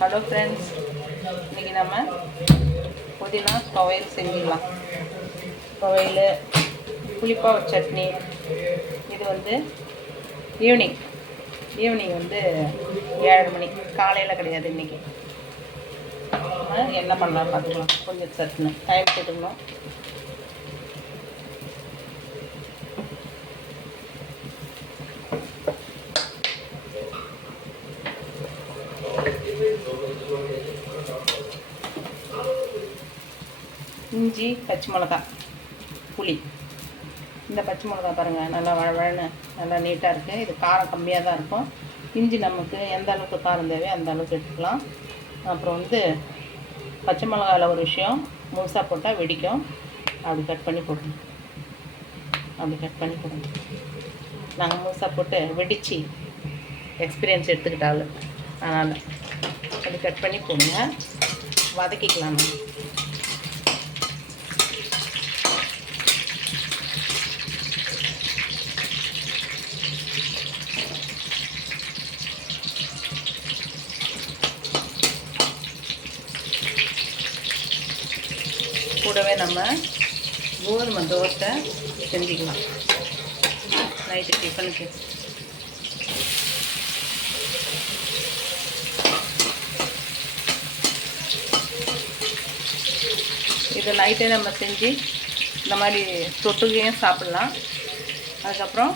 Hello friends இன்றைக்கி நம்ம புதினா துவையல் செஞ்சிடலாம். துவையல் புளிப்பாவு சட்னி. இது வந்து ஈவினிங் ஈவினிங் வந்து ஏழு மணி. காலையில் கிடையாது இன்றைக்கி நம்ம என்ன பண்ணலாம் பார்த்துக்கலாம். கொஞ்சம் சட்னி. டைம் போட்டுக்கணும் இஞ்சி பச்சை மிளகா புளி. இந்த பச்சை மிளகா பாருங்கள் நல்லா வழவழன்னு நல்லா நீட்டாக இருக்குது இது காரம் கம்மியாக தான் இருக்கும். இஞ்சி நமக்கு எந்த அளவுக்கு காரம் தேவையோ அந்த அளவுக்கு எடுத்துக்கலாம். அப்புறம் வந்து பச்சை மிளகாவில் ஒரு விஷயம் முழுசாக போட்டால் வெடிக்கும். அப்படி கட் பண்ணி போடணும். அப்படி கட் பண்ணி போடணும். நாங்கள் முழுசாக போட்டு வெடித்து எக்ஸ்பீரியன்ஸ் எடுத்துக்கிட்டாலும். அதனால் அப்படி கட் பண்ணி போடுங்க. வதக்கிக்கலாம் நம்ம. கூடவே நம்ம. கோதுமை தோசை செஞ்சுக்கலாம். நைட்டு டிஃபனுக்கு. இதை நைட்டே நம்ம செஞ்சு இந்த மாதிரி தொட்டுக்கையும் சாப்பிட்லாம். அதுக்கப்புறம்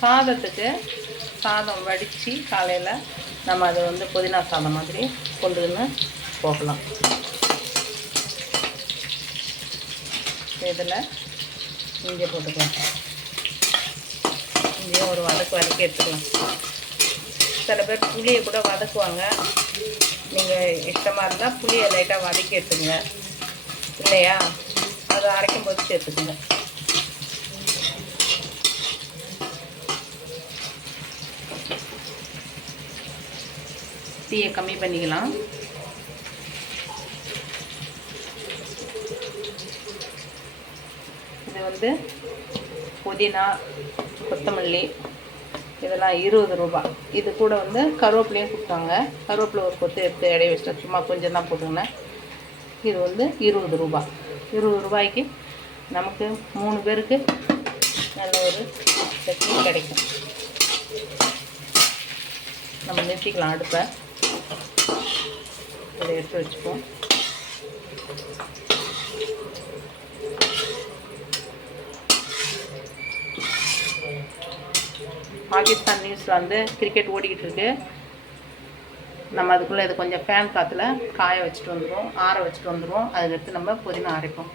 சாதத்துக்கு சாதம் வடித்து காலையில் நம்ம அதை வந்து புதினா சாதம் மாதிரி கொண்டுன்னு போகலாம். இதில் இஞ்சி போட்டுக்கலாம் இங்கேயும் ஒரு வதக்கு வதக்கி எடுத்துக்கலாம். சில பேர் புளியை கூட வதக்குவாங்க. நீங்கள் இஷ்டமாக இருந்தால் புளியை லைட்டாக வதக்கி எடுத்துங்க இல்லையா? அதை அரைக்கும் போது சேர்த்துக்குங்க. தீயை கம்மி பண்ணிக்கலாம். வந்து புதினா கொத்தமல்லி இதெல்லாம் இருபது ரூபா. இது கூட வந்து கருவேப்பிலையும் கொடுத்தாங்க. கருவேப்பிலை ஒரு கொத்து எடுத்து இடைய வச்சிட்டேன். சும்மா கொஞ்சம் தான் போட்டுக்கினேன் இது வந்து இருபது ரூபா. இருபது ரூபாய்க்கு நமக்கு மூணு பேருக்கு நல்ல ஒரு சட்னி கிடைக்கும். நம்ம நிறுத்திக்கலாம் அடுப்பை. இதை எடுத்து வச்சுப்போம். பாகிஸ்தான் நியூஸில் வந்து கிரிக்கெட் ஓடிக்கிட்டு இருக்கு. நம்ம அதுக்குள்ளே இது கொஞ்சம் ஃபேன் காற்றுல காய வச்சுட்டு வந்துடுவோம் ஆற வச்சுட்டு வந்துடுவோம் அதுக்கடுத்து நம்ம புதினா அரைப்போம்.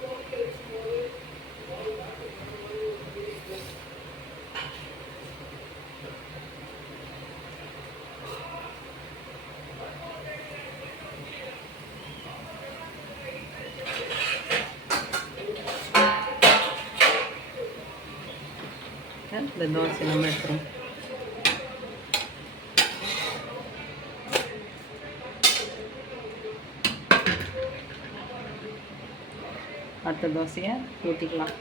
இந்த தோசை நம்ம எடுத்துருவோம் அடுத்த தோசையை ஊற்றிக்கலாம்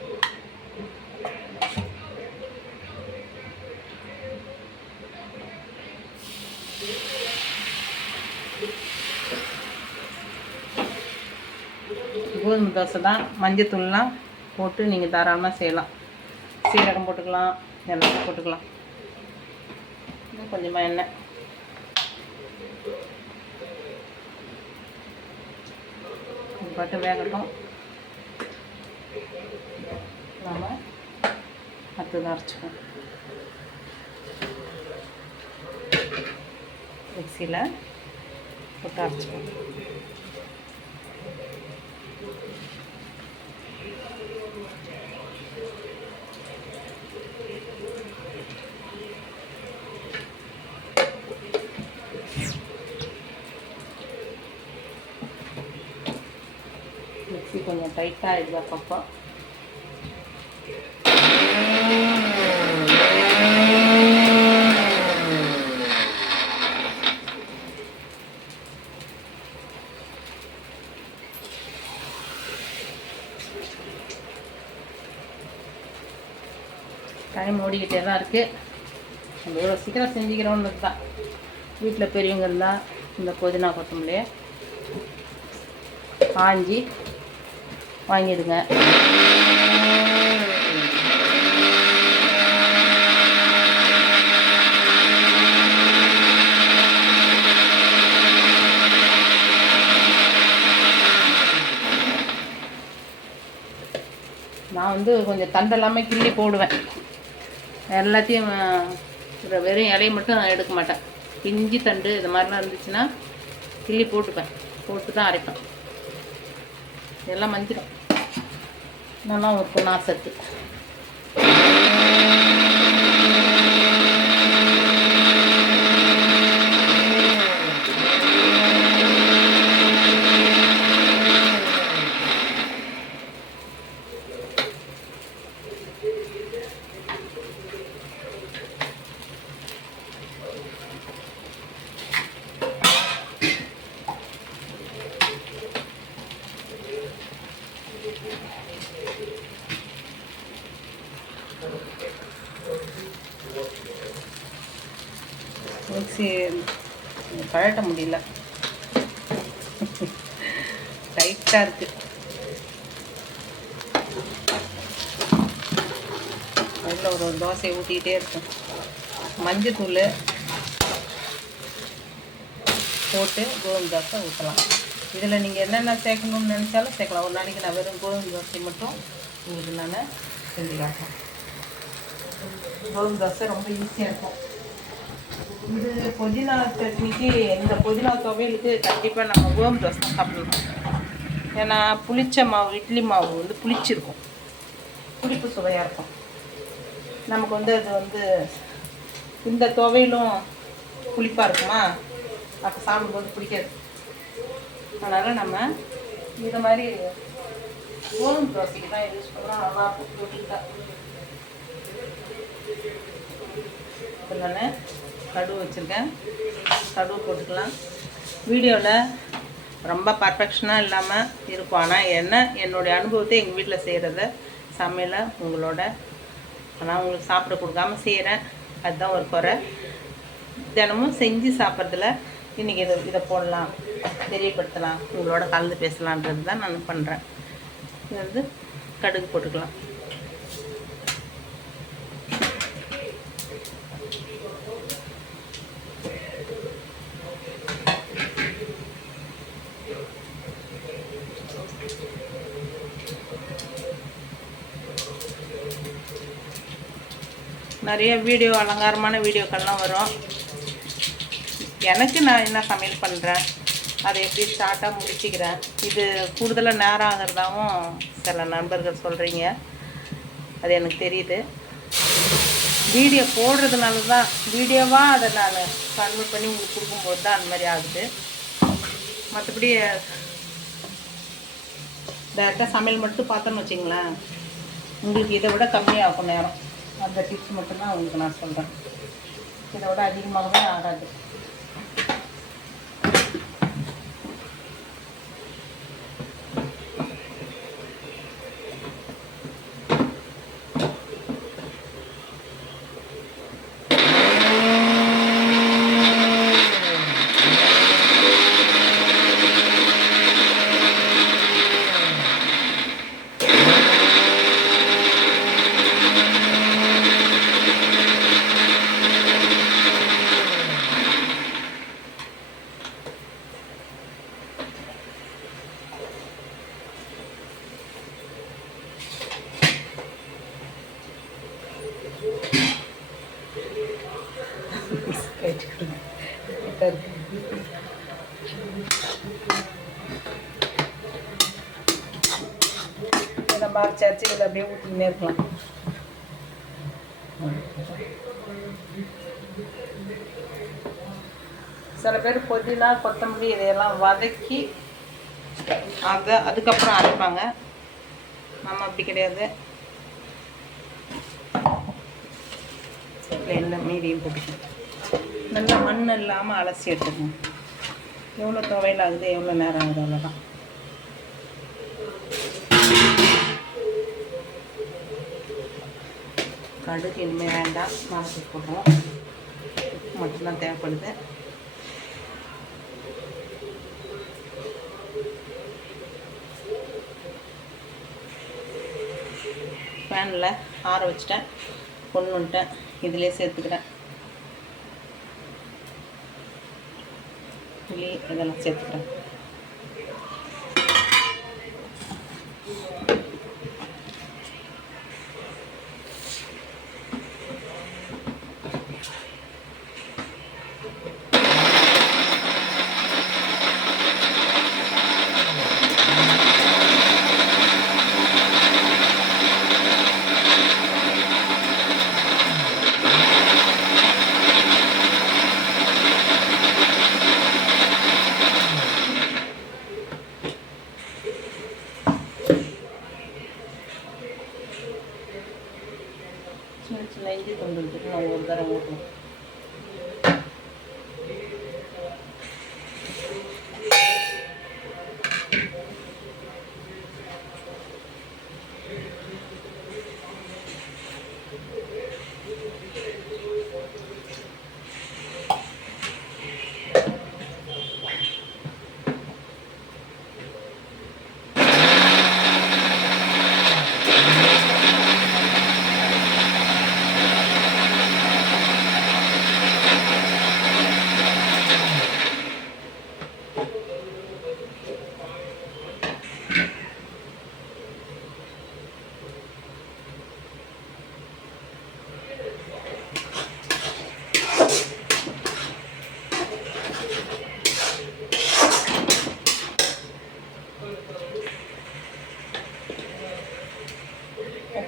கோதுமை தோசை தான் மஞ்சத்தூள்லாம் போட்டு நீங்கள் தாராளமாக செய்யலாம். சீரகம் போட்டுக்கலாம். எல்லாமே போட்டுக்கலாம். இன்னும் கொஞ்சமாக எண்ணெய். பட்டு வேகட்டும். நாம் அடுத்தது அரைச்சிப்போம். மிக்சியில் போட்டு அரைச்சிப்போம். கொஞ்சம் டைட்டாக இருக்குது அப்பப்போ டைம் ஓடிக்கிட்டே தான் இருக்குது நம்ம எவ்வளோ சீக்கிரம் செஞ்சுக்கிறோன்னு தான் வீட்டில் பெரியவங்க இருந்தால் இந்த புதினா கொத்தமல்லியை காஞ்சி வாங்கிடுங்க. நான் வந்து கொஞ்சம் தண்டெல்லாமே கிள்ளி போடுவேன். எல்லாத்தையும் வெறும் இலையை மட்டும் நான் எடுக்க மாட்டேன். பிஞ்சி தண்டு இது மாதிரிலாம் இருந்துச்சுன்னா கிள்ளி போட்டுப்பேன். போட்டு தான் அரைப்பேன். எல்லாம் மஞ்சிடும் நல்லா இருக்கும் நாசத்து மிக்ஸி கழட்ட முடியல. டைட்டாக இருக்குது அதில் ஒரு ஒரு தோசையை ஊற்றிக்கிட்டே இருக்கும். மஞ்சத்தூள் போட்டு கோதுமை தோசை ஊற்றலாம் இதில் நீங்கள் என்னென்ன சேர்க்கணும்னு நினச்சாலும் சேர்க்கலாம். ஒரு நாளைக்கு நான் வெறும் கோதுமை தோசை மட்டும் உங்களுக்கு நான் செஞ்சு காட்டுறேன். கோதுமை தோசை ரொம்ப ஈஸியாக இருக்கும். இது புதினா சட்னிக்கு இந்த புதினா துவையலுக்கு கண்டிப்பாக நம்ம ஓம் தோசை தான் சாப்பிடணும். ஏன்னா புளிச்ச மாவு இட்லி மாவு வந்து புளிச்சிருக்கும். புளிப்பு சுவையாக இருக்கும். நமக்கு வந்து அது வந்து இந்த துவையிலும் புளிப்பாக இருக்குமா? அப்போ சாப்பிடும்போது பிடிக்காது அதனால் நம்ம இது மாதிரி கோதுமை தோசைக்கு தான் யூஸ் பண்ணுறோம் நல்லா இருக்கும் தான் நான் கடுகு வச்சுருக்கேன். கடுகு போட்டுக்கலாம். வீடியோவில் ரொம்ப பர்ஃபெக்ஷனாக இல்லாமல் இருக்கும். ஆனால் என்ன என்னுடைய அனுபவத்தை எங்கள் வீட்டில் செய்கிறத சமையலை உங்களோட ஆனால் உங்களுக்கு சாப்பிட கொடுக்காம செய்கிறேன் அதுதான் ஒரு குறை. தினமும் செஞ்சு சாப்பிட்றதுல இன்றைக்கி இதை இதை போடலாம் தெரியப்படுத்தலாம் உங்களோட கலந்து பேசலான்றது தான் நான் பண்ணுறேன் இது வந்து கடுகு போட்டுக்கலாம். நிறைய வீடியோ அலங்காரமான வீடியோக்கள்லாம் வரும். எனக்கு நான் என்ன சமையல் பண்ணுறேன் அதை எப்படி ஸ்டார்ட்டாக முடிச்சுக்கிறேன்? இது கூடுதலாக நேரம் ஆகிறதாவும் சில நண்பர்கள் சொல்கிறீங்க அது எனக்கு தெரியுது. வீடியோ போடுறதுனால தான் வீடியோவாக அதை நான் கன்வெர்ட் பண்ணி உங்களுக்கு கொடுக்கும்போது தான் அந்த மாதிரி ஆகுது. மற்றபடி டேரெக்டாக சமையல் மட்டும் பார்த்தோன்னு வச்சிங்களேன் உங்களுக்கு இதை விட கம்மியாகும் நேரம். அந்த டிப்ஸ் மட்டும்தான் உங்களுக்கு நான் சொல்கிறேன் இதை விட அதிகமாகவே ஆகாது கேட்டுக்கிடுங்க கிட்ட இருக்கு. இதை மாதிரி சர்ச்சைகள் அப்படியே ஊற்றிக்கினே இருக்கலாம். சில பேர் புதினா கொத்தமல்லி இதையெல்லாம் வதக்கி அதை அதுக்கப்புறம் அரைப்பாங்க. நம்ம அப்படி கிடையாது. எண்ணெய் மீதியும் போட்டுக்கணும்? நல்லா மண் இல்லாமல் அலசி எடுத்துக்கணும். எவ்வளோ துவையில் ஆகுது எவ்வளோ நேரம் ஆகுது அவ்வளோதான் கடுகு இனிமேல் வேண்டாம். நாளைக்கு போடுவோம் மட்டும்தான் தேவைப்படுது. ஃபேனில் ஆற வச்சுட்டேன். பொண்ணு வந்துட்டேன். இதிலே சேர்த்துக்கிறேன். புளி இதெல்லாம் சேர்த்துக்கிறேன்.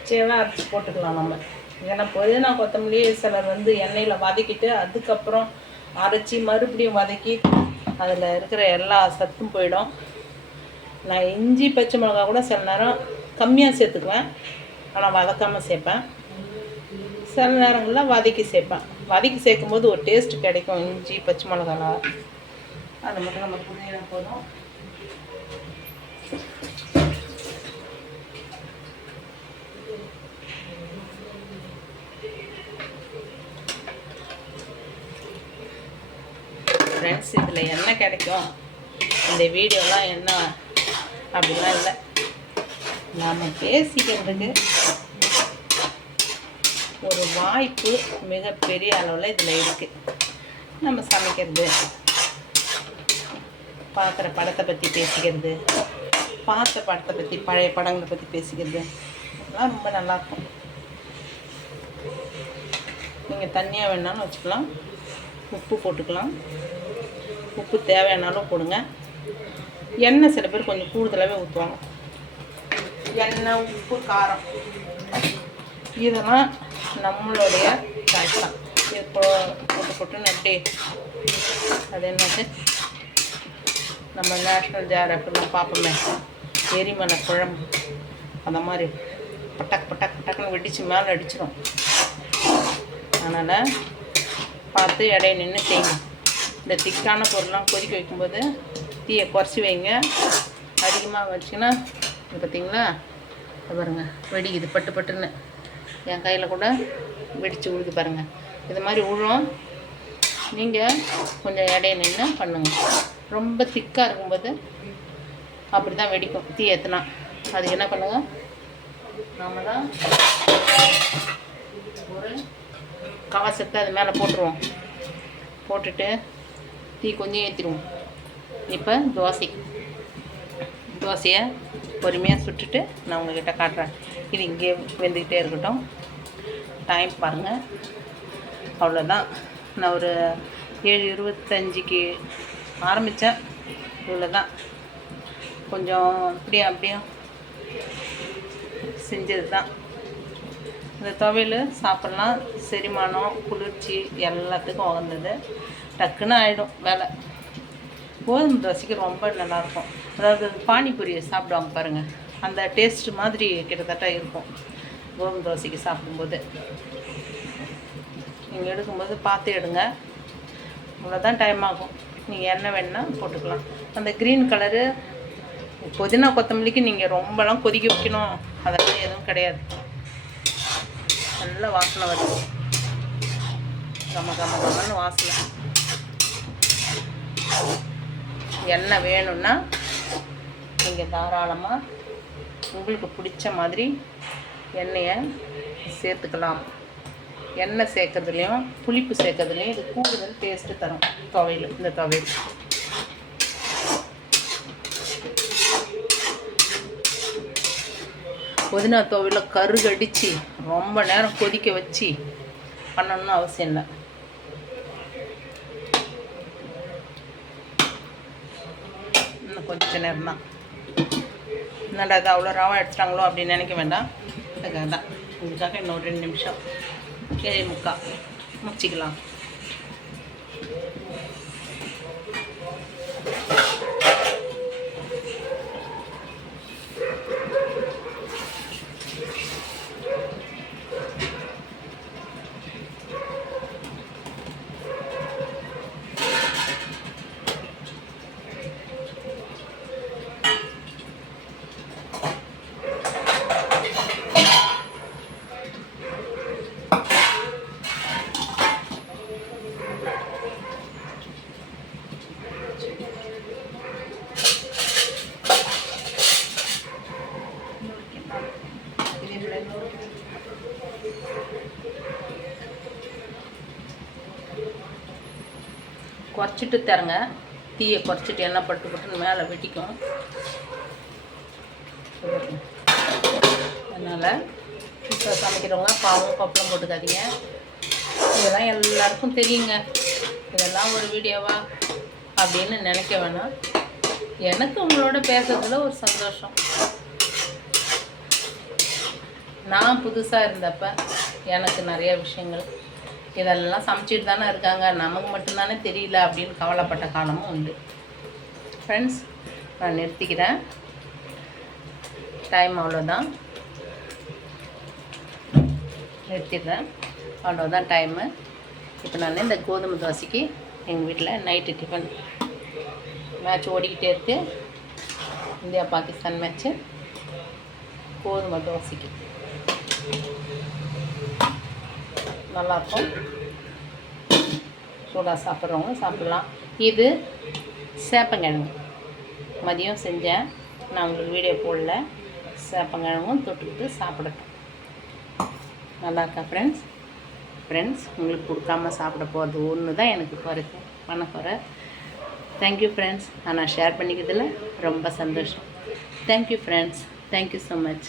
பச்சையெல்லாம் அரைச்சி போட்டுக்கலாம் நம்ம. ஏன்னா புதினா கொத்தமல்லி சிலர் வந்து எண்ணெயில் வதக்கிட்டு அதுக்கப்புறம் அரைச்சி மறுபடியும் வதக்கி அதில் இருக்கிற எல்லா சத்தும் போயிடும். நான் இஞ்சி பச்சை மிளகா கூட சில நேரம் கம்மியாக சேர்த்துக்குவேன். ஆனால் வதக்காமல் சேர்ப்பேன். சில நேரங்களில் வதக்கி சேர்ப்பேன். வதக்கி சேர்க்கும்போது ஒரு டேஸ்ட் கிடைக்கும். இஞ்சி பச்சை மிளகாலாம் அது மட்டும் நம்ம புதினா போதும். ஃப்ரெண்ட்ஸ் இதில் என்ன கிடைக்கும்? இந்த வீடியோலாம் என்ன? அப்படிலாம் இல்லை. நாம் பேசிக்கிறதுக்கு ஒரு வாய்ப்பு மிகப்பெரிய அளவில் இதில் இருக்குது நம்ம சமைக்கிறது பார்க்குற படத்தை பற்றி பேசிக்கிறது பார்த்த படத்தை பற்றி பழைய படங்களை பற்றி பேசிக்கிறது அதெல்லாம் ரொம்ப நல்லாயிருக்கும் நீங்கள் தண்ணியாக வேணாலும் வச்சுக்கலாம். உப்பு போட்டுக்கலாம். உப்பு தேவையானாலும் போடுங்க. எண்ணெய் சில பேர் கொஞ்சம் கூடுதலாகவே ஊற்றுவாங்க எண்ணெய் உப்பு காரம். இதெல்லாம் நம்மளுடைய சாய்ஸ் தான். இது போட்டு போட்டு நட்டி அது என்னது? நம்ம நேஷ்னல் ஜியாகிரபிலாம் பார்ப்போமே. எரிமலை குழம்பு. அந்த மாதிரி. பட்டாக் பட்டாக் பட்டாக்குன்னு வெடிச்சு மேலே அடிச்சிடும் அதனால் பார்த்து இடையே நின்று செய்யணும் இந்த திக்கான பொருள்லாம் கொதிக்க வைக்கும்போது தீயை குறைச்சி வைங்க. அதிகமாக வச்சிங்கன்னா பார்த்தீங்களா? இது பாருங்க வெடிக்குது பட்டு பட்டுன்னு. என் கையில் கூட வெடித்து விழுது பாருங்கள் இது மாதிரி உழும் நீங்கள் கொஞ்சம் இடையே நின்று பண்ணுங்கள் ரொம்ப திக்காக இருக்கும்போது அப்படி தான் வெடிக்கும் தீ ஏற்றுனா அதுக்கு என்ன பண்ணுங்கள் நாம தான் ஒரு கவசத்தை அது மேலே போட்டுருவோம். போட்டுட்டு தீ கொஞ்சம் ஏற்றிடுவோம் இப்போ தோசை. தோசையை பொறுமையாக சுட்டுட்டு நான் உங்ககிட்ட காட்டுறேன். இது இங்கே வெந்துக்கிட்டே இருக்கட்டும். டைம் பாருங்கள் அவ்வளோதான் நான் ஒரு ஏழு இருபத்தஞ்சிக்கு ஆரம்பித்தேன் இவ்வளோ தான் கொஞ்சம் அப்படியே அப்படியே செஞ்சது தான் இந்த துவையல் சாப்பிட்லாம். செரிமானம் குளிர்ச்சி எல்லாத்துக்கும் உகந்தது. டக்குன்னு ஆகிடும் வேலை. கோதுமை தோசைக்கு ரொம்ப நல்லாயிருக்கும் அதாவது பானிபூரியை சாப்பிடுவாங்க பாருங்கள் அந்த டேஸ்ட் மாதிரி கிட்டத்தட்ட இருக்கும். கோதுமை தோசைக்கு சாப்பிடும்போது. நீங்கள் எடுக்கும்போது பார்த்து எடுங்க. இவ்வளோதான் டைம் ஆகும். நீங்கள் என்ன வேணுன்னா போட்டுக்கலாம். அந்த க்ரீன் கலரு புதினா கொத்தமல்லிக்கு நீங்கள் ரொம்பலாம் கொதிக்க வைக்கணும். அதெல்லாம் எதுவும் கிடையாது. நல்ல வாசனை வருது. கம கம கமன்னு வாசனை. எண்ணெய் வேணும்னா நீங்கள் தாராளமாக உங்களுக்கு பிடிச்ச மாதிரி எண்ணெயை சேர்த்துக்கலாம். எண்ணெய் சேர்க்கறதுலையும் புளிப்பு சேர்க்கறதுலையும் இது கூடுதல் டேஸ்ட்டு தரும் துவையல் இந்த துவையல். புதினா துவையில் கருகடித்து ரொம்ப நேரம் கொதிக்க வச்சு பண்ணணும்னு அவசியம் இல்லை. கொஞ்ச நேரம் தான் என்னடா அது அவ்வளோ ரவா எடுத்துட்டாங்களோ அப்படின்னு நினைக்க வேண்டாம். அதுக்காக தான் இதுக்காக இன்னொரு ரெண்டு நிமிஷம். ஏழு முக்கா. முடிச்சிக்கலாம் குறைச்சிட்டு தரங்க. தீயை குறைச்சிட்டு எண்ணெய் பட்டு பட்டுன்னு மேலே வெட்டிக்கும். அதனால் இப்போ சமைக்கிறவங்க பாவம் பப்பளம் போட்டுக்காதீங்க. இதெல்லாம் எல்லாருக்கும் தெரியுங்க. இதெல்லாம் ஒரு வீடியோவா அப்படின்னு நினைக்க வேணாம். எனக்கு உங்களோட பேசுறதுல ஒரு சந்தோஷம். நான் புதுசாக இருந்தப்ப எனக்கு நிறைய விஷயங்கள் இதெல்லாம் சமைச்சிட்டு தானே இருக்காங்க. நமக்கு மட்டும்தானே தெரியல அப்படின்னு கவலைப்பட்ட காலமும் உண்டு. ஃப்ரெண்ட்ஸ் நான் நிறுத்திக்கிறேன். டைம் அவ்வளோதான் நிறுத்திடுறேன். அவ்வளோதான் டைமு இப்போ நான் இந்த கோதுமை தோசைக்கு எங்கள் வீட்டில் நைட்டு டிஃபன் மேட்ச் ஓடிக்கிட்டே இருக்கு. இந்தியா பாகிஸ்தான் மேட்ச்சு கோதுமை தோசைக்கு. நல்லாயிருக்கும். சூடாக சாப்பிட்றவங்க சாப்பிட்லாம். இது சேப்பங்கிழங்கு. மதியம் செஞ்சேன். நான் உங்களுக்கு வீடியோ போடல. சேப்பங்கிழங்கும் தொட்டுக்கிட்டு சாப்பிடட்டும். நல்லா இருக்கா ஃப்ரெண்ட்ஸ் ஃப்ரெண்ட்ஸ் உங்களுக்கு கொடுக்காம சாப்பிட போகிறது ஒன்று தான் எனக்கு குறைக்கும் பண்ண குறை. தேங்க்யூ ஃப்ரெண்ட்ஸ் ஆனால் ஷேர் பண்ணிக்கிறதுல ரொம்ப சந்தோஷம். Thank you friends thank you so much